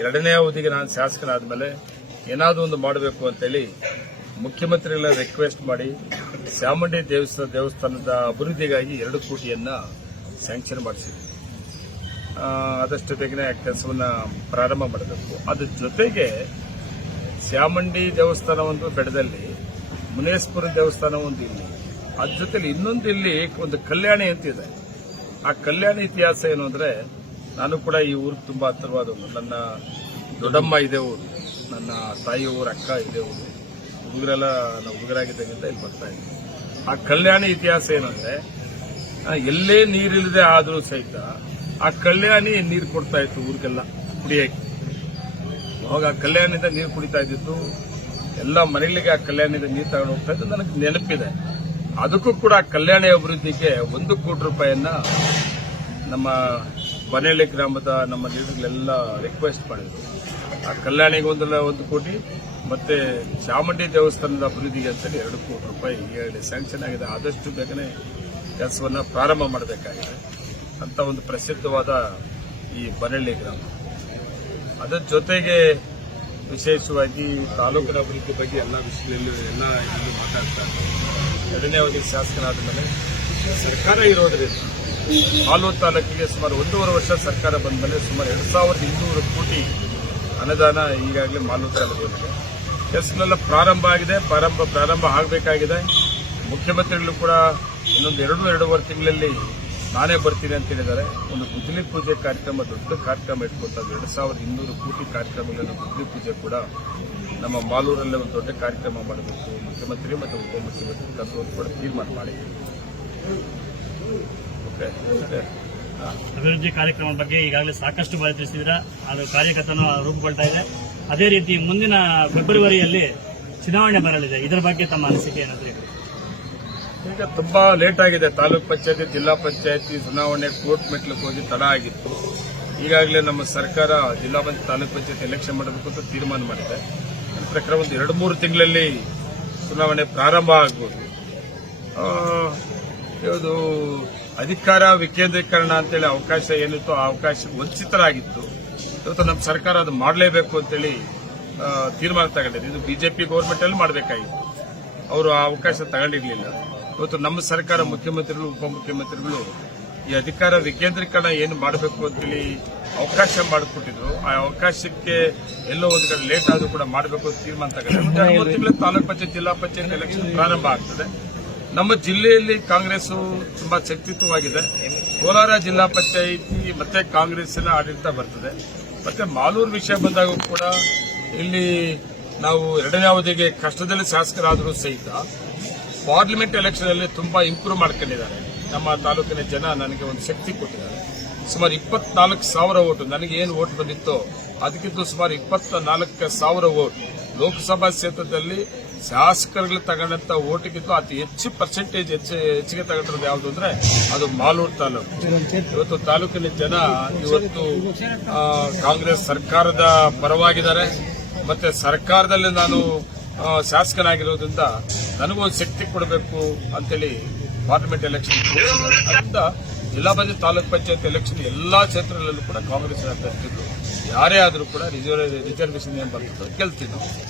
ಎರಡನೇ ಅವಧಿಗೆ ನಾನು ಶಾಸಕನಾದ ಮೇಲೆ ಏನಾದರೂ ಒಂದು ಮಾಡಬೇಕು ಅಂತೇಳಿ ಮುಖ್ಯಮಂತ್ರಿಗಳ ರಿಕ್ವೆಸ್ಟ್ ಮಾಡಿ ಚಾಮುಂಡಿ ದೇವಸ್ಥಾನ, ದೇವಸ್ಥಾನದ ಅಭಿವೃದ್ಧಿಗಾಗಿ ಎರಡು ಕೋಟಿಯನ್ನ ಸ್ಯಾಂಕ್ಷನ್ ಮಾಡಿಸಿದ್ವಿ ಆದಷ್ಟು ಬೇಗನೆ ಆ ಕೆಲಸವನ್ನ ಪ್ರಾರಂಭ ಮಾಡಬೇಕು. ಅದ್ರ ಜೊತೆಗೆ ಚಾಮುಂಡಿ ದೇವಸ್ಥಾನ ಒಂದು ಬೆಡದಲ್ಲಿ ಮುನೇಶ್ವರ ದೇವಸ್ಥಾನ ಒಂದು ಇಲ್ಲಿ. ಅದ್ರ ಜೊತೆಲಿ ಇನ್ನೊಂದು ಇಲ್ಲಿ ಒಂದು ಕಲ್ಯಾಣಿ ಅಂತಿದೆ ಆ ಕಲ್ಯಾಣಿ ಇತಿಹಾಸ ಏನು ಅಂದ್ರೆ ನಾನು ಕೂಡ ಈ ಊರಿಗೆ ತುಂಬಾ ಹತ್ತಿರವಾದವನು ನನ್ನ ದೊಡ್ಡಮ್ಮ ಇದೆ ಊರು. ನನ್ನ ತಾಯಿ ಊರ, ಅಕ್ಕ ಇದೆ ಊರು. ಹುಡುಗರೆಲ್ಲ ನಾವು ಹುಡುಗರಾಗಿದ್ದಾಗಿಂದ ಇಲ್ಲಿ ಬರ್ತಾ ಇದ್ದೀವಿ ಆ ಕಲ್ಯಾಣಿ ಇತಿಹಾಸ ಏನಂದ್ರೆ ಎಲ್ಲೇ ನೀರಿಲ್ಲದೆ ಆದರೂ ಸಹಿತ ಆ ಕಲ್ಯಾಣಿ ನೀರು ಕೊಡ್ತಾ ಇತ್ತು ಊರಿಗೆಲ್ಲ ಕುಡಿಯಕ್ಕೆ. ಅವಾಗ ಆ ಕಲ್ಯಾಣದಿಂದ ನೀರು ಕುಡಿತಾ ಇದ್ದಿತ್ತು. ಎಲ್ಲ ಮನೆಗಳಿಗೆ ಆ ಕಲ್ಯಾಣದಿಂದ ನೀರು ತಗೊಂಡು ಹೋಗ್ತಾ ಇದ್ದು ನನಗೆ ನೆನಪಿದೆ. ಅದಕ್ಕೂ ಕೂಡ ಕಲ್ಯಾಣಿ ಅಭಿವೃದ್ಧಿಗೆ ಒಂದು ಕೋಟಿ ರೂಪಾಯಿಯನ್ನ ನಮ್ಮ ಬನೇಳಿ ಗ್ರಾಮದ ನಮ್ಮ ಲೀಡರ್ಗಳೆಲ್ಲ ರಿಕ್ವೆಸ್ಟ್ ಮಾಡಿದ್ರು. ಆ ಕಲ್ಯಾಣಿಗೆ ಒಂದಲ್ಲ ಒಂದು ಕೋಟಿ, ಮತ್ತೆ ಚಾಮುಂಡಿ ದೇವಸ್ಥಾನದ ಅಭಿವೃದ್ಧಿಗೆ ಅಂತೇಳಿ ಎರಡು ಕೋಟಿ ರೂಪಾಯಿ ಈಗಾಗಲೇ ಸ್ಯಾಂಕ್ಷನ್ ಆಗಿದೆ. ಆದಷ್ಟು ಬೇಗನೆ ಕೆಲಸವನ್ನು ಪ್ರಾರಂಭ ಮಾಡಬೇಕಾಗಿದೆ ಅಂತ ಒಂದು ಪ್ರಸಿದ್ಧವಾದ ಈ ಬನಳ್ಳಿ ಗ್ರಾಮ. ಅದರ ಜೊತೆಗೆ ವಿಶೇಷವಾಗಿ ತಾಲೂಕಿನ ಅಭಿವೃದ್ಧಿ ಬಗ್ಗೆ ಎಲ್ಲ ವಿಷಯದಲ್ಲಿ ಎಲ್ಲ ಮಾತಾಡ್ತಾರೆ ಎರಡನೇ ಅವಧಿ ಶಾಸಕರಾದ ಮೇಲೆ ಸರ್ಕಾರ ಇರೋದ್ರಿಂದ ಹಾಲೂರು ತಾಲೂಕಿಗೆ ಸುಮಾರು ಒಂದೂವರೆ ವರ್ಷ ಸರ್ಕಾರ ಬಂದ ಮೇಲೆ ಸುಮಾರು ಎರಡು ಸಾವಿರದ ಇನ್ನೂರು ಕೋಟಿ ಅನುದಾನ ಈಗಾಗಲೇ ಮಾಲೂರು ತಾಲೂಕಿಗೆ ಕೆಲಸಗಳೆಲ್ಲ ಪ್ರಾರಂಭ ಆಗಿದೆ. ಪ್ರಾರಂಭ ಪ್ರಾರಂಭ ಆಗಬೇಕಾಗಿದೆ. ಮುಖ್ಯಮಂತ್ರಿಗಳು ಕೂಡ ಇನ್ನೊಂದು ಎರಡು, ಎರಡೂವರೆ ತಿಂಗಳಲ್ಲಿ ನಾನೇ ಬರ್ತೀನಿ ಅಂತ ಹೇಳಿದ್ದಾರೆ. ಒಂದು ಗುದ್ದಲಿ ಪೂಜೆ ಕಾರ್ಯಕ್ರಮ, ದೊಡ್ಡ ಕಾರ್ಯಕ್ರಮ ಇಟ್ಕೊತ ಎರಡು ಸಾವಿರದ ಇನ್ನೂರು ಕೋಟಿ ಕಾರ್ಯಕ್ರಮಗಳನ್ನು ಗುದ್ದಲಿ ಪೂಜೆ ಕೂಡ ನಮ್ಮ ಮಾಲೂರಲ್ಲೇ ಒಂದು ದೊಡ್ಡ ಕಾರ್ಯಕ್ರಮ ಮಾಡಬೇಕು. ಮುಖ್ಯಮಂತ್ರಿ ಮತ್ತು ಉಪಮುಖ್ಯಮಂತ್ರಿ ಕರೆದು ಕೂಡ ತೀರ್ಮಾನ ಮಾಡಿದ್ದೀವಿ ಅಭಿವೃದ್ಧಿ ಕಾರ್ಯಕ್ರಮ ಬಗ್ಗೆ ಈಗಾಗಲೇ ಸಾಕಷ್ಟು ಬಾರಿ ತಿಳಿಸಿದ್ರ ಅದು ಕಾರ್ಯಕರ್ತನ ರೂಪುಗೊಳ್ತಾ ಇದೆ. ಅದೇ ರೀತಿ ಮುಂದಿನ ಫೆಬ್ರವರಿಯಲ್ಲಿ ಚುನಾವಣೆ ಬರಲಿದೆ. ಇದರ ಬಗ್ಗೆ ತಮ್ಮ ಅನಿಸಿಕೆ ಏನಾದರೂ ಈಗ ತುಂಬಾ ಲೇಟ್ ಆಗಿದೆ. ತಾಲೂಕ್ ಪಂಚಾಯತಿ ಜಿಲ್ಲಾ ಪಂಚಾಯತಿ ಚುನಾವಣೆ ಕೋರ್ಟ್ ಮೆಟ್ಲಿಗೆ ಹೋಗಿ ತಡ ಆಗಿತ್ತು. ಈಗಾಗಲೇ ನಮ್ಮ ಸರ್ಕಾರ ಜಿಲ್ಲಾ ಪಂಚಾಯತ್ ತಾಲೂಕ್ ಪಂಚಾಯತ್ ಎಲೆಕ್ಷನ್ ಮಾಡಬೇಕು ಅಂತ ತೀರ್ಮಾನ ಮಾಡಿದೆ. ನನ್ನ ಪ್ರಕಾರ ಒಂದು ಎರಡು ಮೂರು ತಿಂಗಳಲ್ಲಿ ಚುನಾವಣೆ ಪ್ರಾರಂಭ ಆಗ್ಬೋದು. ಇದು ಅಧಿಕಾರ ವಿಕೇಂದ್ರೀಕರಣ ಅಂತೇಳಿ ಅವಕಾಶ ಏನಿತ್ತು ಆ ಅವಕಾಶ ವಂಚಿತರಾಗಿತ್ತು. ಇವತ್ತು ನಮ್ಮ ಸರ್ಕಾರ ಅದು ಮಾಡಲೇಬೇಕು ಅಂತೇಳಿ ತೀರ್ಮಾನ ತಗೊಂಡಿದೆ. ಇದು ಬಿಜೆಪಿ ಗೌರ್ಮೆಂಟ್ ಅಲ್ಲಿ ಮಾಡಬೇಕಾಗಿತ್ತು. ಅವರು ಆ ಅವಕಾಶ ತಗೊಂಡಿರ್ಲಿಲ್ಲ. ಇವತ್ತು ನಮ್ಮ ಸರ್ಕಾರ ಮುಖ್ಯಮಂತ್ರಿಗಳು, ಉಪಮುಖ್ಯಮಂತ್ರಿಗಳು ಈ ಅಧಿಕಾರ ವಿಕೇಂದ್ರೀಕರಣ ಏನು ಮಾಡಬೇಕು ಅಂತೇಳಿ ಅವಕಾಶ ಮಾಡಿಕೊಟ್ಟಿದ್ರು. ಆ ಅವಕಾಶಕ್ಕೆ ಎಲ್ಲೋ ಒಂದು ಕಡೆ ಲೇಟ್ ಆದ್ರೂ ಕೂಡ ಮಾಡಬೇಕು ಅಂತ ತೀರ್ಮಾನ ಎರಡು ಮೂರು ತಾಲೂಕ್ ಪಂಚಾಯತ್, ಜಿಲ್ಲಾ ಪಂಚಾಯತ್ ಎಲೆಕ್ಷನ್ ಪ್ರಾರಂಭ ಆಗ್ತದೆ. ನಮ್ಮ ಜಿಲ್ಲೆಯಲ್ಲಿ ಕಾಂಗ್ರೆಸ್ ತುಂಬಾ ಶಕ್ತಿತ್ವವಾಗಿದೆ ಕೋಲಾರ ಜಿಲ್ಲಾ ಪಂಚಾಯಿತಿ ಮತ್ತೆ ಕಾಂಗ್ರೆಸ್ಸಿನ ಆಡಳಿತ ಬರ್ತದೆ. ಮತ್ತೆ ಮಾಲೂರು ವಿಷಯ ಬಂದಾಗ ಕೂಡ ಇಲ್ಲಿ ನಾವು ಎರಡನೇ ಅವಧಿಗೆ ಕಷ್ಟದಲ್ಲಿ ಶಾಸಕರಾದರೂ ಸಹಿತ ಪಾರ್ಲಿಮೆಂಟ್ ಎಲೆಕ್ಷನ್ ಅಲ್ಲಿ ತುಂಬಾ ಇಂಪ್ರೂವ್ ಮಾಡ್ಕೊಂಡಿದ್ದಾರೆ. ನಮ್ಮ ತಾಲೂಕಿನ ಜನ ನನಗೆ ಒಂದು ಶಕ್ತಿ ಕೊಟ್ಟಿದ್ದಾರೆ. ಸುಮಾರು ಇಪ್ಪತ್ನಾಲ್ಕು ಸಾವಿರ ಓಟು ನನಗೆ ಏನು ಓಟ್ ಬಂದಿತ್ತೋ ಅದಕ್ಕಿಂತ ಸುಮಾರು ಇಪ್ಪತ್ತ ನಾಲ್ಕು ಸಾವಿರ ಓಟ್ ಲೋಕಸಭಾ ಕ್ಷೇತ್ರದಲ್ಲಿ ಶಾಸಕರುಗಳು ತಗೊಂಡಂತ ಓಟಿಗಿಂತ ಅತಿ ಹೆಚ್ಚು ಪರ್ಸೆಂಟೇಜ್ ಹೆಚ್ಚು ಹೆಚ್ಚಿಗೆ ತಗೊಂಡಿರೋದು ಯಾವುದು ಅಂದ್ರೆ ಅದು ಮಾಲೂರು ತಾಲೂಕು. ಇವತ್ತು ತಾಲೂಕಿನ ಜನ ಇವತ್ತು ಕಾಂಗ್ರೆಸ್ ಸರ್ಕಾರದ ಪರವಾಗಿದ್ದಾರೆ. ಮತ್ತೆ ಸರ್ಕಾರದಲ್ಲಿ ನಾನು ಶಾಸಕನಾಗಿರೋದ್ರಿಂದ ನನಗೂ ಒಂದು ಶಕ್ತಿ ಕೊಡಬೇಕು ಅಂತೇಳಿ ಪಾರ್ಲಿಮೆಂಟ್ ಎಲೆಕ್ಷನ್ ಅದರಿಂದ ಜಿಲ್ಲಾ ಪಂಚಾಯತ್, ತಾಲೂಕ್ ಪಂಚಾಯತ್ ಎಲೆಕ್ಷನ್ ಎಲ್ಲಾ ಕ್ಷೇತ್ರಗಳಲ್ಲೂ ಕೂಡ ಕಾಂಗ್ರೆಸ್ ಅಭ್ಯರ್ಥಿಗಳು ಯಾರೇ ಆದರೂ ಕೂಡ ರಿಸರ್ವ್ ರಿಸರ್ವೇಷನ್ ಏನು ಬರ್ತದೆ ಗೆಲ್ತಿದ್ದು